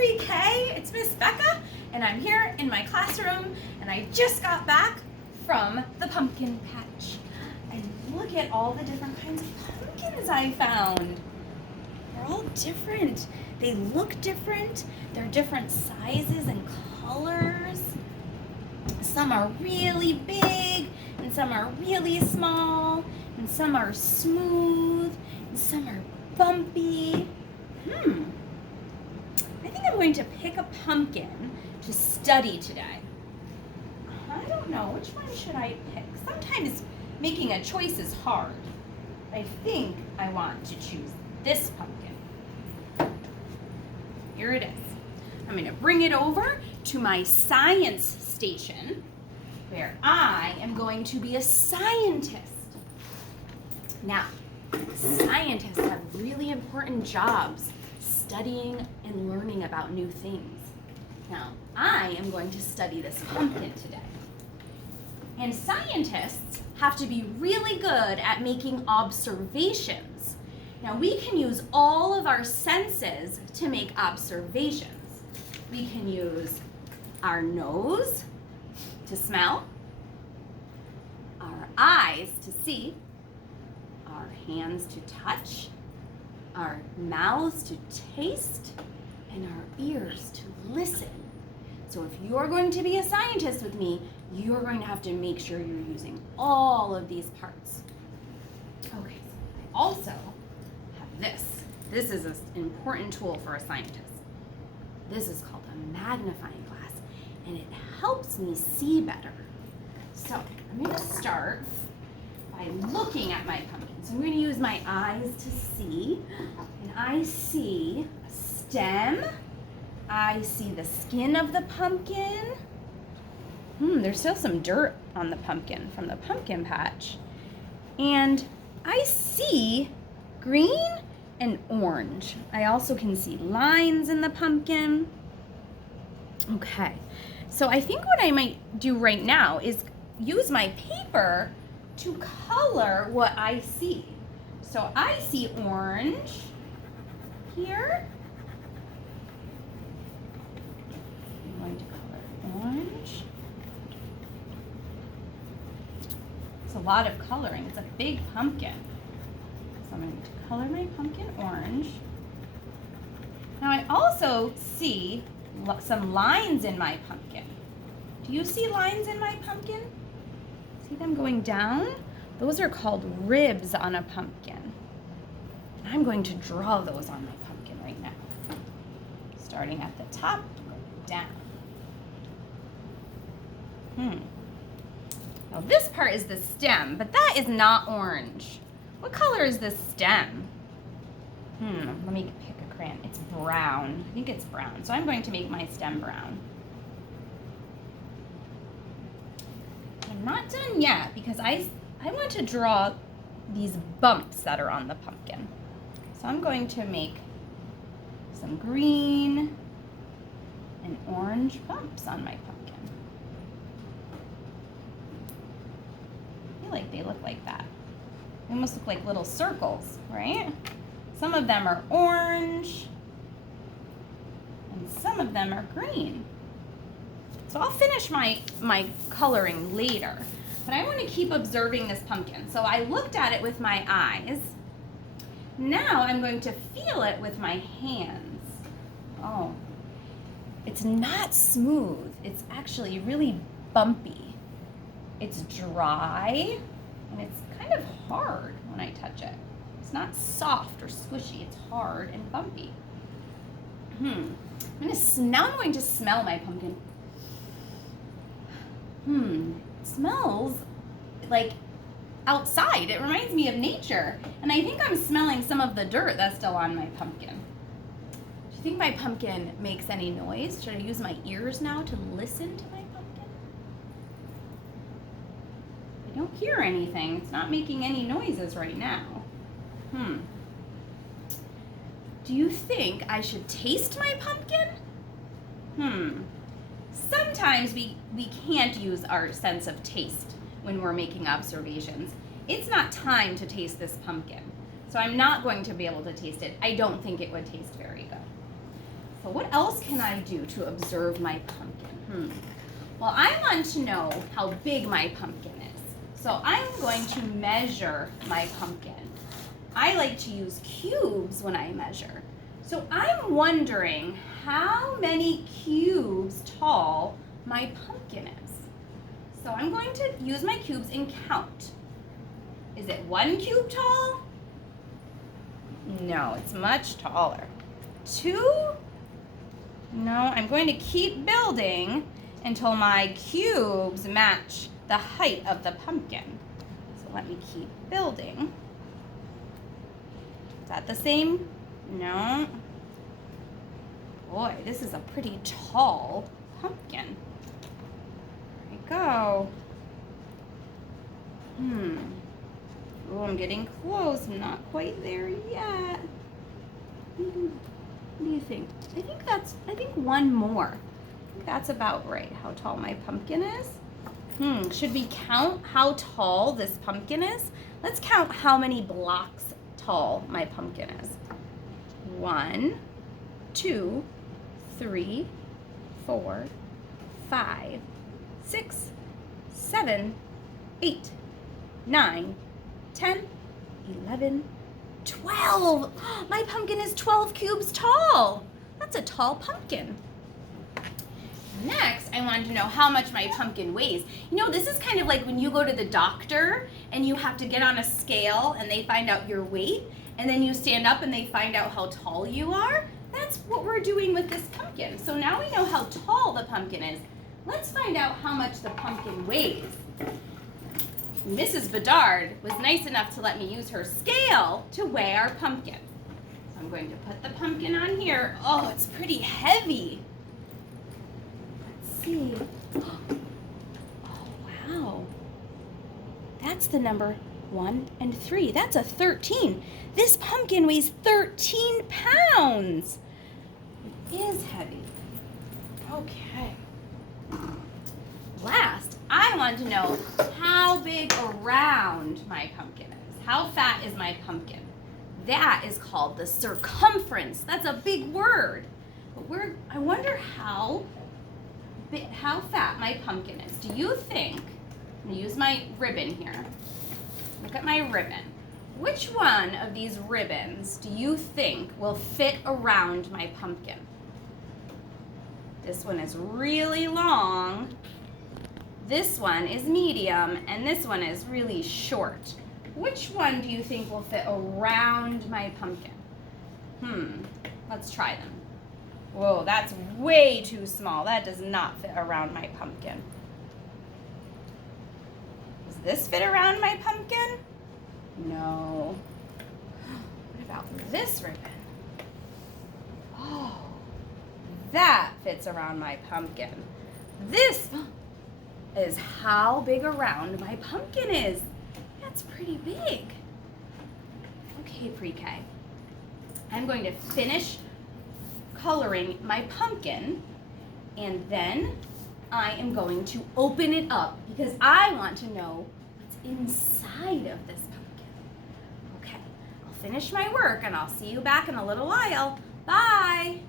pre-K, it's Miss Becca, and I'm here in my classroom, and I just got back from the pumpkin patch. And look at all the different kinds of pumpkins I found. They're all different. They look different. They're different sizes and colors. Some are really big, and some are really small, and some are smooth, and some are bumpy. I think I'm going to pick a pumpkin to study today. I don't know, which one should I pick? Sometimes making a choice is hard. I think I want to choose this pumpkin. Here it is. I'm going to bring it over to my science station where I am going to be a scientist. Now, scientists have really important jobs studying and learning about new things. Now, I am going to study this pumpkin today. And scientists have to be really good at making observations. Now, we can use all of our senses to make observations. We can use our nose to smell, our eyes to see, our hands to touch, our mouths to taste, and our ears to listen. So if you're going to be a scientist with me, you're going to have to make sure you're using all of these parts. Okay, I also have this. This is an important tool for a scientist. This is called a magnifying glass, and it helps me see better. So I'm going to start by looking at my pumpkin. So I'm going to use my eyes to see, and I see a stem. I see the skin of the pumpkin. There's still some dirt on the pumpkin from the pumpkin patch. And I see green and orange. I also can see lines in the pumpkin. Okay, so I think what I might do right now is use my paper to color what I see. So I see orange here. I'm going to color orange. It's a lot of coloring. It's a big pumpkin. So I'm going to color my pumpkin orange. Now I also see some lines in my pumpkin. Do you see lines in my pumpkin? See them going down? Those are called ribs on a pumpkin. I'm going to draw those on my pumpkin right now. Starting at the top, down. Now this part is the stem, but that is not orange. What color is this stem? Let me pick a crayon. It's brown. I think it's brown. So I'm going to make my stem brown. I'm not done yet because I want to draw these bumps that are on the pumpkin. So I'm going to make some green and orange bumps on my pumpkin. I feel like they look like that. They almost look like little circles, right? Some of them are orange and some of them are green. So I'll finish my coloring later, but I want to keep observing this pumpkin. So I looked at it with my eyes. Now I'm going to feel it with my hands. Oh, it's not smooth. It's actually really bumpy. It's dry and it's kind of hard when I touch it. It's not soft or squishy. It's hard and bumpy. Now I'm going to smell my pumpkin. It smells like outside. It reminds me of nature. And I think I'm smelling some of the dirt that's still on my pumpkin. Do you think my pumpkin makes any noise? Should I use my ears now to listen to my pumpkin? I don't hear anything. It's not making any noises right now. Do you think I should taste my pumpkin? Sometimes we can't use our sense of taste when we're making observations. It's not time to taste this pumpkin, so I'm not going to be able to taste it. I don't think it would taste very good. So what else can I do to observe my pumpkin? Well, I want to know how big my pumpkin is. So I'm going to measure my pumpkin. I like to use cubes when I measure. So I'm wondering how many cubes tall my pumpkin is. So I'm going to use my cubes and count. Is it 1 cube tall? No, it's much taller. 2? No, I'm going to keep building until my cubes match the height of the pumpkin. So let me keep building. Is that the same? No. Boy, this is a pretty tall pumpkin. There we go. Oh, I'm getting close. I'm not quite there yet. What do you think? I think one more. I think that's about right, how tall my pumpkin is. Should we count how tall this pumpkin is? Let's count how many blocks tall my pumpkin is. 1, 2, 3, 4, 5, 6, 7, 8, 9, 10, 11, 12. My pumpkin is 12 cubes tall. That's a tall pumpkin. Next, I wanted to know how much my pumpkin weighs. You know, this is kind of like when you go to the doctor and you have to get on a scale and they find out your weight, and then you stand up and they find out how tall you are. That's what we're doing with this pumpkin. So now we know how tall the pumpkin is. Let's find out how much the pumpkin weighs. Mrs. Bedard was nice enough to let me use her scale to weigh our pumpkin. So I'm going to put the pumpkin on here. Oh, it's pretty heavy. Let's see. Oh, wow. That's the number 1 and 3. That's a 13. This pumpkin weighs 13 pounds. It is heavy. Okay. Last, I want to know how big around my pumpkin is. How fat is my pumpkin? That is called the circumference. That's a big word. But I wonder how fat my pumpkin is. Do you think, I'm going to use my ribbon here. Look at my ribbon. Which one of these ribbons do you think will fit around my pumpkin? This one is really long. This one is medium, and this one is really short. Which one do you think will fit around my pumpkin? Let's try them. Whoa, that's way too small. That does not fit around my pumpkin. Does this fit around my pumpkin? No. What about this ribbon? Oh, that fits around my pumpkin. This is how big around my pumpkin is. That's pretty big. Okay, pre-K. I'm going to finish coloring my pumpkin, and then I am going to open it up because I want to know what's inside of this pumpkin. Okay, I'll finish my work and I'll see you back in a little while. Bye.